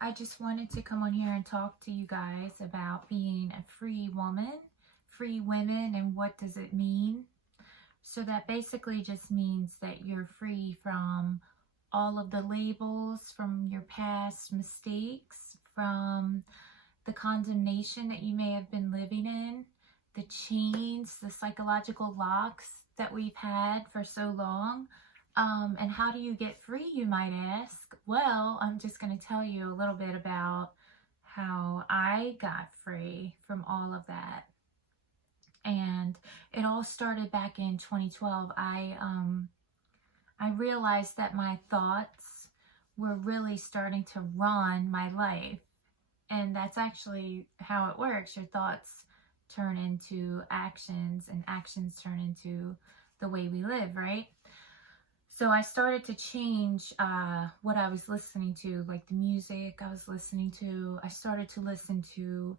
I just wanted to come on here and talk to you guys about being a free woman, free women, and what does it mean. So that basically just means that you're free from all of the labels, from your past mistakes, from the condemnation that you may have been living in, the chains, the psychological locks that we've had for so long. And how do you get free, you might ask? Well, I'm just going to tell you a little bit about how I got free from all of that. And it all started back in 2012. I realized that my thoughts were really starting to run my life. And that's actually how it works. Your thoughts turn into actions, and actions turn into the way we live, right? So I started to change what I was listening to, like the music I was listening to. I started to listen to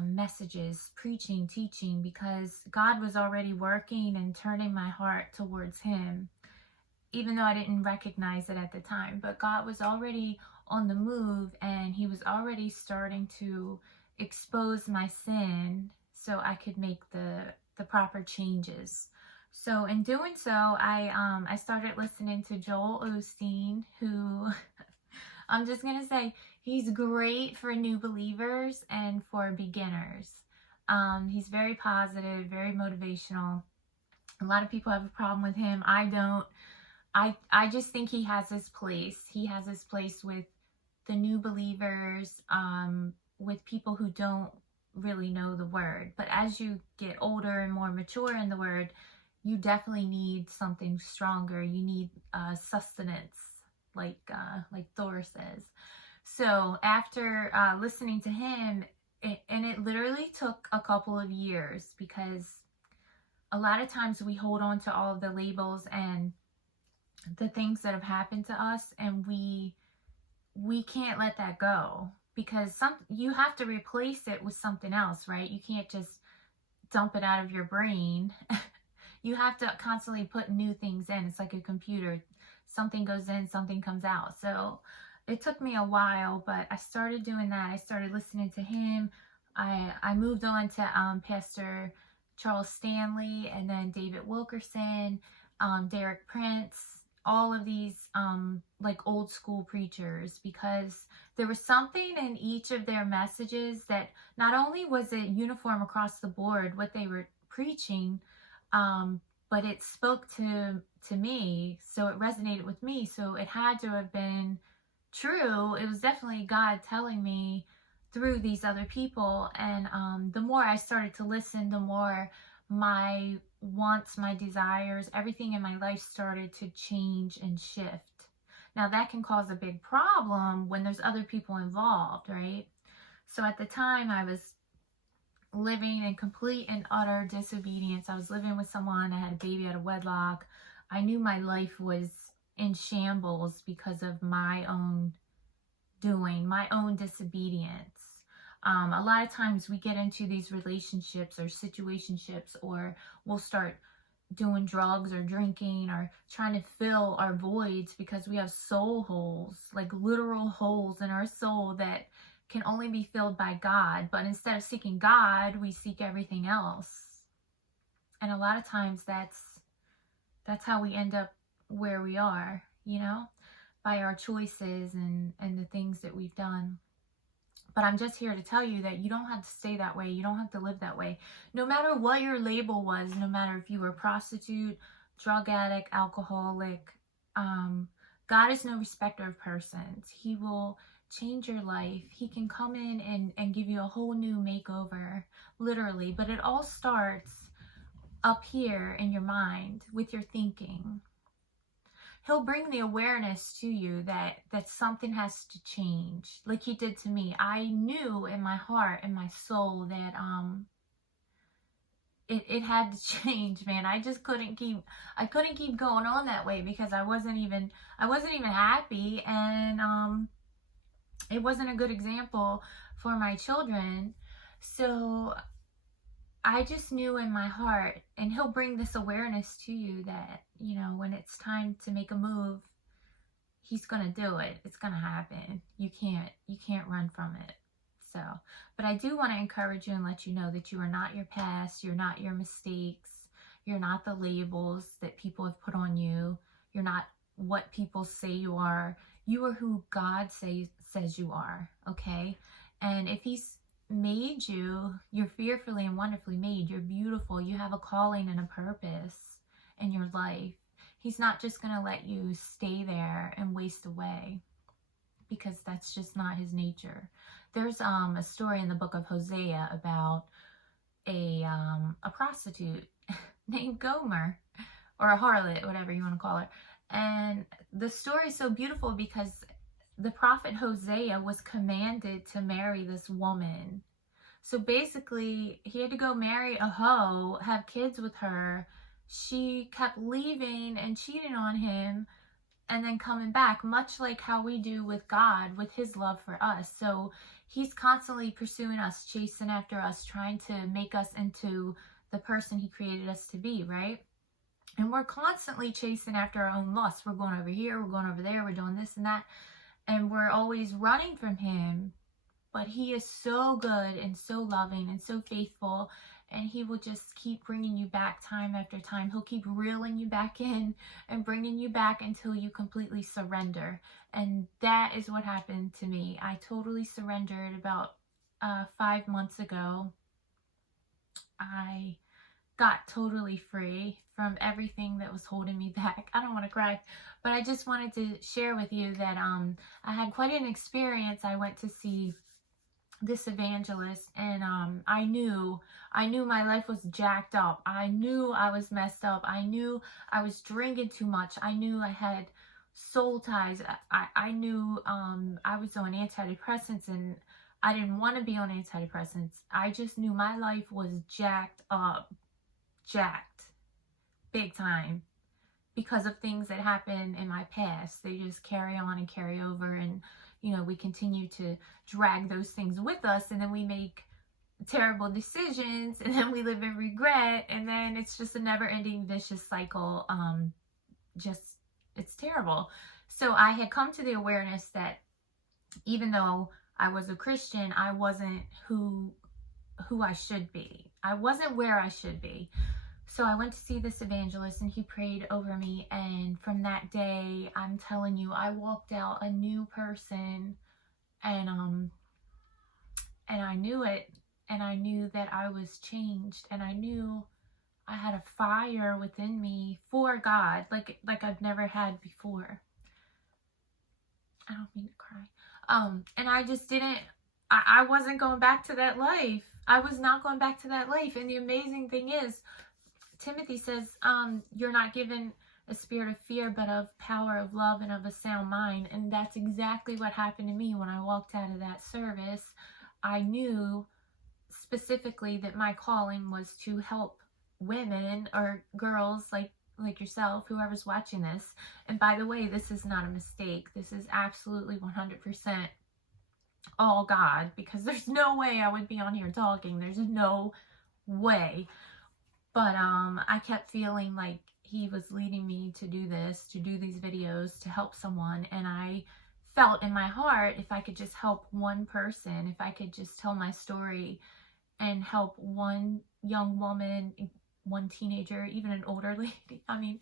messages, preaching, teaching, because God was already working and turning my heart towards Him, even though I didn't recognize it at the time. But God was already on the move, and He was already starting to expose my sin so I could make the proper changes. So in doing so, I started listening to Joel Osteen, who I'm just gonna say he's great for new believers and for beginners. He's very positive, very motivational. A lot of people have a problem with him. I don't. I just think he has his place. He has his place with the new believers, with people who don't really know the word. But as you get older and more mature in the word, you definitely need something stronger. You need sustenance, like Thor says. So after listening to him, and it literally took a couple of years, because a lot of times we hold on to all of the labels and the things that have happened to us, and we can't let that go, because you have to replace it with something else, right? You can't just dump it out of your brain. You have to constantly put new things in. It's like a computer. Something goes in, something comes out. So it took me a while, but I started doing that. I started listening to him. I moved on to Pastor Charles Stanley, and then David Wilkerson, Derek Prince, all of these like old school preachers, because there was something in each of their messages that not only was it uniform across the board what they were preaching, um, but it spoke to me, so it resonated with me. So it had to have been true. It was definitely God telling me through these other people. And the more I started to listen, the more my wants, my desires, everything in my life started to change and shift. Now that can cause a big problem when there's other people involved, right? So at the time I was living in complete and utter disobedience. I was living with someone. I had a baby out of wedlock. I knew my life was in shambles because of my own doing, my own disobedience. A lot of times we get into these relationships or situationships, or we'll start doing drugs or drinking or trying to fill our voids because we have soul holes, like literal holes in our soul that can only be filled by God. But instead of seeking God, we seek everything else. And a lot of times that's how we end up where we are, by our choices and the things that we've done. But I'm just here to tell you that you don't have to stay that way. You don't have to live that way. No matter what your label was, no matter if you were a prostitute, drug addict, alcoholic, God is no respecter of persons. He will change your life. He can come in and give you a whole new makeover, literally. But it all starts up here in your mind with your thinking. He'll bring the awareness to you that something has to change, like he did to me. I knew in my heart and my soul that it had to change, man. I just couldn't keep going on that way, because I wasn't even happy, and it wasn't a good example for my children. So I just knew in my heart, and he'll bring this awareness to you that, when it's time to make a move, he's going to do it. It's going to happen. You can't run from it. So, but I do want to encourage you and let you know that you are not your past. You're not your mistakes. You're not the labels that people have put on you. You're not what people say you are. You are who God says you are, okay? And if he's made you, you're fearfully and wonderfully made. You're beautiful. You have a calling and a purpose in your life. He's not just going to let you stay there and waste away, because that's just not his nature. There's a story in the book of Hosea about a prostitute named Gomer, or a harlot, whatever you want to call her. And the story is so beautiful because the prophet Hosea was commanded to marry this woman. So basically, he had to go marry a hoe, have kids with her. She kept leaving and cheating on him and then coming back, much like how we do with God, with his love for us. So he's constantly pursuing us, chasing after us, trying to make us into the person he created us to be, right? And we're constantly chasing after our own lusts. We're going over here, we're going over there, we're doing this and that. And we're always running from him. But he is so good and so loving and so faithful. And he will just keep bringing you back time after time. He'll keep reeling you back in and bringing you back until you completely surrender. And that is what happened to me. I totally surrendered about 5 months ago. I got totally free from everything that was holding me back. I don't want to cry, but I just wanted to share with you that I had quite an experience. I went to see this evangelist, and I knew my life was jacked up. I knew I was messed up. I knew I was drinking too much. I knew I had soul ties. I knew I was on antidepressants, and I didn't want to be on antidepressants. I just knew my life was jacked up. Jacked big time because of things that happened in my past. They just carry on and carry over, and we continue to drag those things with us, and then we make terrible decisions, and then we live in regret, and then it's just a never-ending vicious cycle. It's terrible. So I had come to the awareness that even though I was a Christian, I wasn't who I should be. I wasn't where I should be. So I went to see this evangelist, and he prayed over me. And from that day, I'm telling you, I walked out a new person, and I knew it, and I knew that I was changed, and I knew I had a fire within me for God, like I've never had before. I don't mean to cry. And I just didn't. I wasn't going back to that life. I was not going back to that life. And the amazing thing is, Timothy says, you're not given a spirit of fear, but of power, of love, and of a sound mind. And that's exactly what happened to me when I walked out of that service. I knew specifically that my calling was to help women or girls like yourself, whoever's watching this. And by the way, this is not a mistake. This is absolutely 100% all God, because there's no way I would be on here talking. There's no way. But I kept feeling like he was leading me to do this, to do these videos, to help someone. And I felt in my heart, if I could just help one person, if I could just tell my story and help one young woman, one teenager, even an older lady, I mean,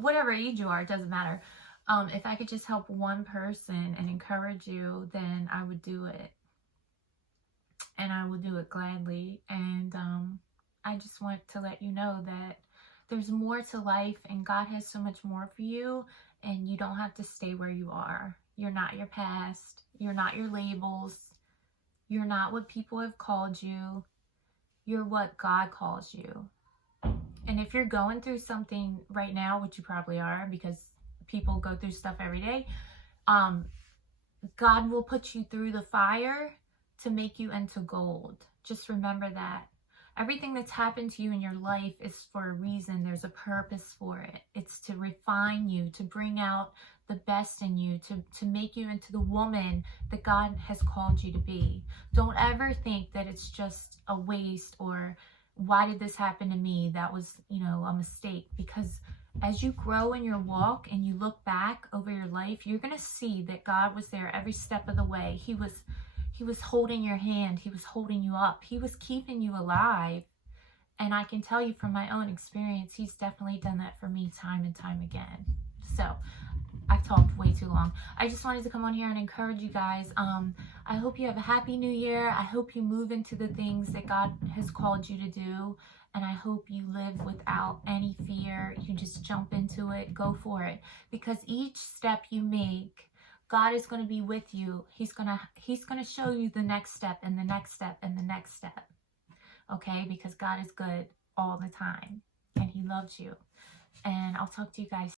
whatever age you are, it doesn't matter. If I could just help one person and encourage you, then I would do it. And I would do it gladly. And I just want to let you know that there's more to life, and God has so much more for you, and you don't have to stay where you are. You're not your past. You're not your labels. You're not what people have called you. You're what God calls you. And if you're going through something right now, which you probably are, because people go through stuff every day, God will put you through the fire to make you into gold. Just remember that. Everything that's happened to you in your life is for a reason. There's a purpose for it. It's to refine you, to bring out the best in you, to make you into the woman that God has called you to be. Don't ever think that it's just a waste, or why did this happen to me? That was, a mistake, because as you grow in your walk and you look back over your life, you're going to see that God was there every step of the way. He was holding your hand. He was holding you up. He was keeping you alive. And I can tell you from my own experience, he's definitely done that for me time and time again. So I've talked way too long. I just wanted to come on here and encourage you guys. I hope you have a happy new year. I hope you move into the things that God has called you to do. And I hope you live without any fear. You just jump into it, go for it. Because each step you make, God is going to be with you. He's going to show you the next step and the next step and the next step. Okay? Because God is good all the time. And he loves you. And I'll talk to you guys